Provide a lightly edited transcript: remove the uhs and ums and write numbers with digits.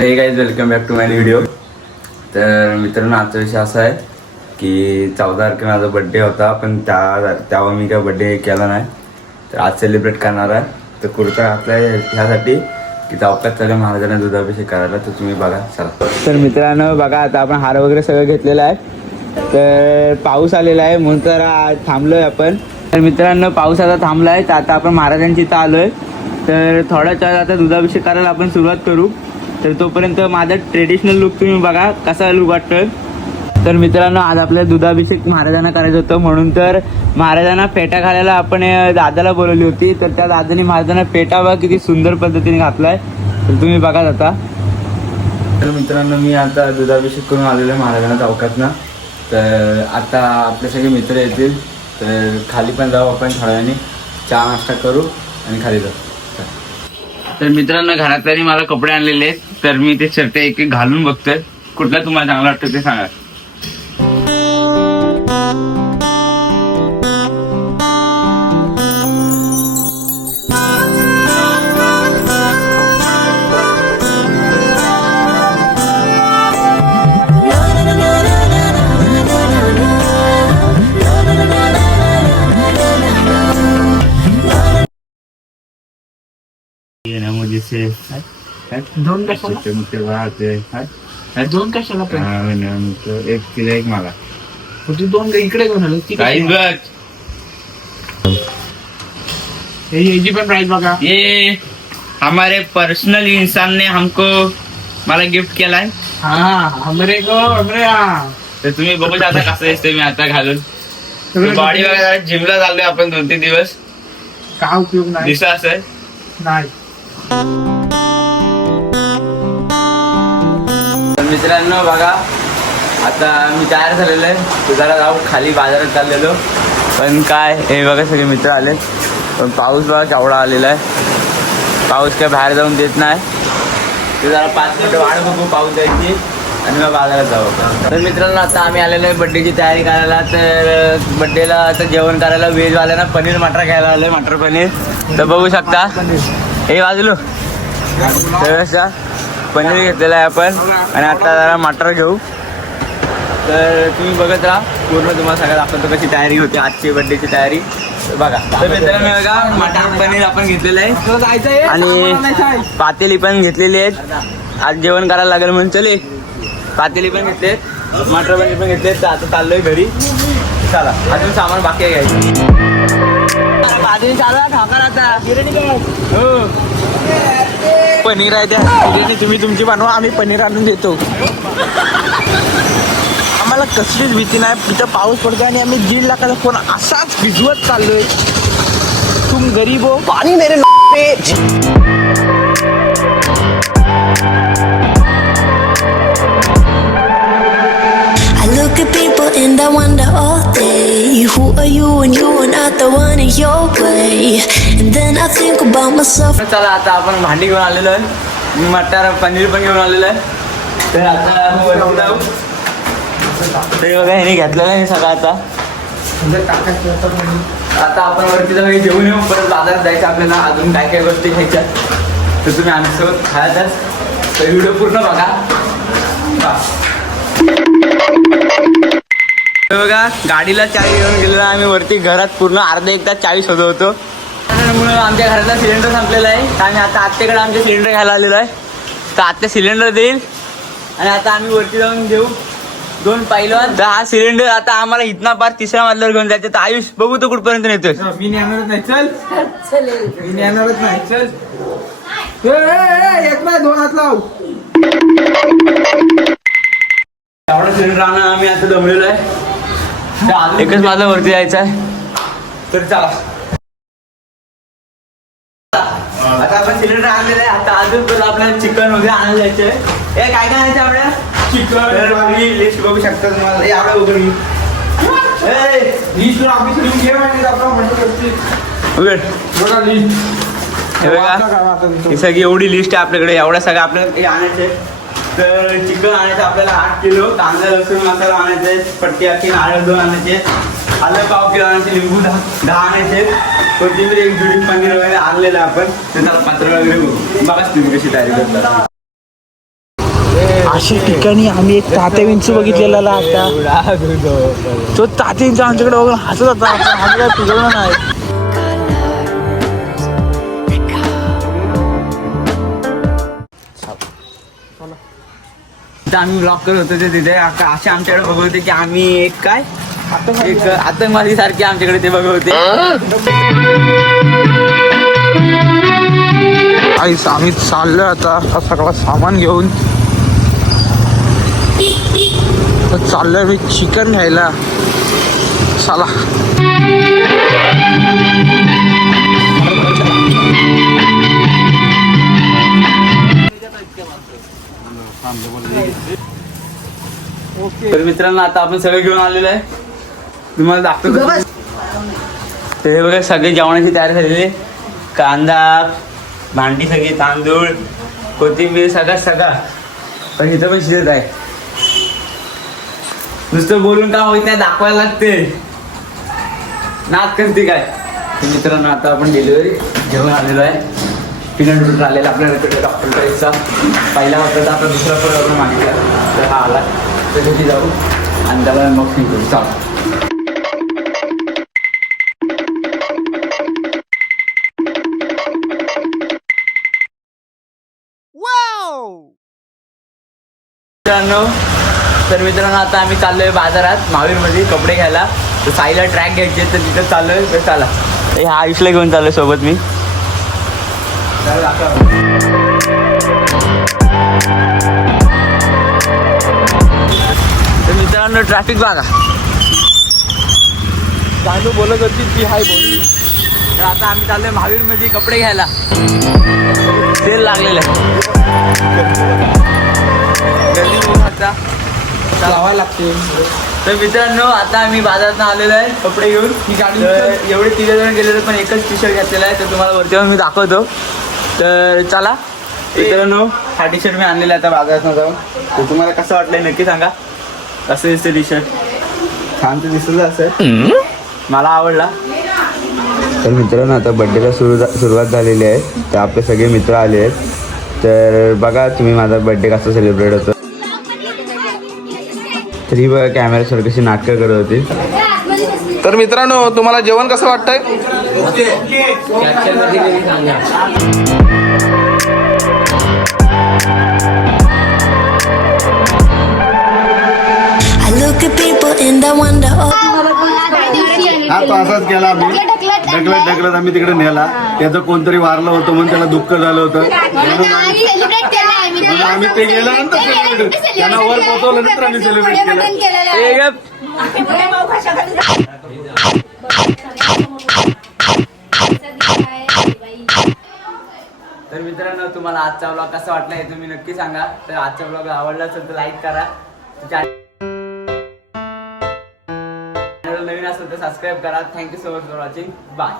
हे guys welcome back to my video. तर मित्रांनो आजचा विषय असा आहे की 14 तारखेला माझा बड्डे होता, पण तेव्हा मी काय बड्डे केला नाही. तर आज सेलिब्रेट करणार आहे. तर कुर्ता घातला आहे ह्यासाठी की चौकात चालू महाराजांना दुधाभिषेक करायला. तर तुम्ही बघा चला. तर मित्रांनो बघा, आता आपण हार वगैरे सगळं घेतलेलं आहे. तर पाऊस आलेला आहे म्हणून तर थांबलोय आपण. तर मित्रांनो पाऊस आता थांबला आहे, तर आता आपण महाराजांची इथं आलोय. तर थोड्याच वेळात आता दुधाभिषेक करायला आपण सुरुवात करू. तर तोपर्यंत माझा ट्रेडिशनल लुक तुम्ही बघा कसा लुक वाटतोय. तर मित्रांनो आज आपल्याला दुधाभिषेक महाराजांना करायचं होतं, म्हणून तर महाराजांना फेटा घालायला आपण दादाला बोलवली होती. तर त्या दादाने महाराजांना फेटा बघा किती सुंदर पद्धतीने घातलाय. तर तुम्ही बघा आता. तर मित्रांनो मी आता दुधाभिषेक करून आलेलो आहे महाराजांना चौकातनं. तर आता आपले सगळे मित्र येतील, तर खाली पण जाऊ आपण थोड्या वेळाने, चहा नाश्ता करू आणि खाली जाऊ. तर मित्रांनो घरातल्यानी मला कपडे आणलेले आहेत, तर मी ते शर्ट एक एक घालून बघतोय, कुठला तुम्हाला चांगला वाटतं ते सांगा. दोन कशाला एक तिला एक मला दोन इकडे घेऊन आलो. याची पण प्राइस बघा. ये हमारे पर्सनल इंसान ने हमको मला गिफ्ट केलाय. हमरे तर तुम्ही बघू आता कसं दिसतंय मी आता घालून. बॉडी वगैरे जिमला चाललोय आपण 2-3 दिवस. का उपयोग नाही दिसा असं नाही. मित्रांनो बघा आता मी तयार झालेलो आहे. जरा जाऊ खाली बाजारात चाललेलो, पण काय हे बघा सगळे मित्र आले, पण पाऊस बघा केवढा आलेला आहे. पाऊस काय बाहेर जाऊन देत नाही. ते जरा 5 मिनिटं वाट बघू पाऊस जायची आणि मग बाजारात जाऊ. तर मित्रांनो आता आम्ही आलेलो आहे बड्डेची तयारी करायला. तर बड्डेला आता जेवण करायला व्हेजवाल्यांना पनीर मटर घ्यायला आलोय, मटर पनीर. तर बघू शकता हे बाजूलो तर पनीर घेतलेलं आहे आपण, आणि आता जरा मटर घेऊ. तर तुम्ही बघत राहा, पूर्ण तुम्हाला सगळं दाखवतो कशी तयारी होती आजची बड्डेची तयारी. बघा तर मित्रांनो बघा मटर पनीर आपण घेतलेलं आहे आणि पातेली पण घेतलेली आहेत. आज जेवण करायला लागेल म्हणून चले पातेली पण घेतले, मटर पनीर पण घेतले. तर आता चाललोय घरी. चला अजून सामान बाकी आहे घ्यायचं. हो पनीर आहे त्या तुम्ही तुमची बनवा, आम्ही पनीर आणून देतो. आम्हाला कसलीच भीती नाही. तिथं पाऊस पडतो आणि आम्ही 1.5 लाखाचा फोन असाच भिजवत चाललोय. तुम गरीब हो पाणी मेरे Look at people and I wonder all day, who are you and you are not the one in your way, and then I think about myself. चला आता आपण भांडी घेऊन आलेलो आहे, मी मटर पनीर पण घेऊन आलेलो आहे. तर आता वरती जाऊ. ते बघा ह्याने घेतलेलं आहे सगळं. आता आपण वरती जाऊ, हे घेऊन येऊ. परत बाजारात जायचं आपल्याला, अजून काय काय गोष्टी घ्यायच्या. तर तुम्ही आमच्यासोबत खायचाच, तर व्हिडिओ पूर्ण बघा. बघा गाडीला चावी घेऊन गेलेलो आम्ही वरती. घरात पूर्ण अर्धा 1 तास चावी शोधत होतो. त्यामुळे आमच्या घरातला सिलेंडर संपलेला आहे. आम्ही आता आत्याकडे आमचे सिलेंडर घ्यायला आलेलो आहे. तर आत्या सिलेंडर देईल आणि आता आम्ही वरती जाऊन घेऊ 2 पहिलवान. तर हा सिलेंडर आता आम्हाला इथना पार 3ऱ्या मजल्यावर घेऊन जायचं. तर आयुष बघू तो कुठपर्यंत नेतोय. मी नेणारच नाही. चल मी नेणारच नाही. चल एक नाही 2 हात लाव. एवढा सिलेंडर आणून आम्ही आता दमलेलो आहे. एकच माझा वरती जायचं आहे. तर चला आता आपण सिलेंडर आणलेलं आहे. आता अजून पण आपल्याला चिकन वगैरे आणायला जायचंय. हे काय काय आणायचं आपल्याला चिकन. लिस्ट बघू शकता तुम्हाला. हे आपल्या वगैरे लिस्ट ऑफिस लिहून घे माहिती आपला हे बघा ही सगळी एवढी लिस्ट आहे आपल्याकडे. एवढ्या सगळ्या आपल्याला हे आणायचे. तर चिकन आणायचं आपल्याला 8 किलो, कांदा लसूण मसाला आणायचे, पट्टी आखी नारळ 2 आणायचे, आलं 1/2 किलो आणायचे, लिंबू 10 आणायचे, कोथिंबीर 1 जुडी, पनीर वगैरे आणलेलं आपण. त्याला पात्र वगैरे बघा तुम्ही कशी तयारी करतात. अशा ठिकाणी आम्ही एक तात्या विंचू बघितलेला आता. तो तात्या विंचू आमच्याकडे बघून हसत होता. आम्ही काय पिकवलं नाही. आम्ही ब्लॉक करत होतो ते तिथे असे आमच्याकडे बघत होते की आम्ही एक काय एक आतंकवादी सारखे आमच्याकडे ते बघत होते. आम्ही चाललोय आता सगळं सामान घेऊन. चाललोय मी चिकन घ्यायला. चला. तर मित्रांनो आता आपण सगळं घेऊन आलेलो आहे. तुम्हाला दाखवतो. तर हे बघा सगळे जेवणाची तयारी झालेली. कांदा, भांडी, सगळी तांदूळ, कोथिंबीर, सगळं पण इथं पण शिजत आहे. नुसतं बोलून काम होत नाही, दाखवायला लागते. नाच करते काय. तर मित्रांनो आता आपण डिलिव्हरी घेऊन आलेलो आहे. पीनट बटर आलेला आपल्याला डॉक्टर करायचा. पहिला होता तर आपला दुसरा पण आपण मागितला तर हा आला. तर तिथे जाऊ आणि त्याला मग फी करू. चालू. तर मित्रांनो आता आम्ही चाललोय बाजारात महावीरमध्ये कपडे घ्यायला. तर साईला ट्रॅक घ्यायचे तर तिथं चाललोय. तर चला हा आयुषला घेऊन चाललोय सोबत मी. तर मित्रांनो ट्रॅफिक बघा. चालू बोलत होती ती हाय बोलली. तर आता आम्ही चाललोय महावीरमध्ये कपडे घ्यायला. सेल लागलेलं आहे. गर्दी बघू शकता. लावायला लागते. तर मित्रांनो आता आम्ही बाजारात आलेलो आहे कपडे घेऊन. ही गाडी एवढे 3 जण गेलेलो पण एकच टी शर्ट घेतलेला आहे. तर तुम्हाला वरती मी दाखवतो. तर चला मित्रांनो हा टी शर्ट मी आणलेला आहे आता बाजारात जाऊन. तर तुम्हाला कसं वाटलंय नक्की सांगा. कसं दिसतं टी शर्ट. छान तर दिसलं असं. मला आवडला. तर मित्रांनो आता बड्डेला सुरुवात झालेली आहे. तर आपले सगळे मित्र आले आहेत. तर बघा तुम्ही माझा बड्डे कसा सेलिब्रेट होतो. तरी बघा कॅमेऱ्यासमोर कशी नाटकं करत होती. तर मित्रांनो तुम्हाला जेवण कसं वाटतंय. I look at people and I wonder, oh. हा तो असाच केला. आम्ही ढकलत आम्ही तिकडे नेला. त्याचं कोणतरी वारलं होतं म्हणून त्याला दुःख झालं होतं. म्हणून आम्ही ते गेल्यानंतर सेलिब्रेट त्यांना वर पोहोचवलं नंतर आम्ही सेलिब्रेट केलं. तर मित्रांनो तुम्हाला आजचा ब्लॉग कसा वाटला हे तुम्ही नक्की सांगा. तर आजचा ब्लॉग आवडला असेल तर लाईक करा. नवीन असेल तर सबस्क्राईब करा. Thank you so much for watching. Bye.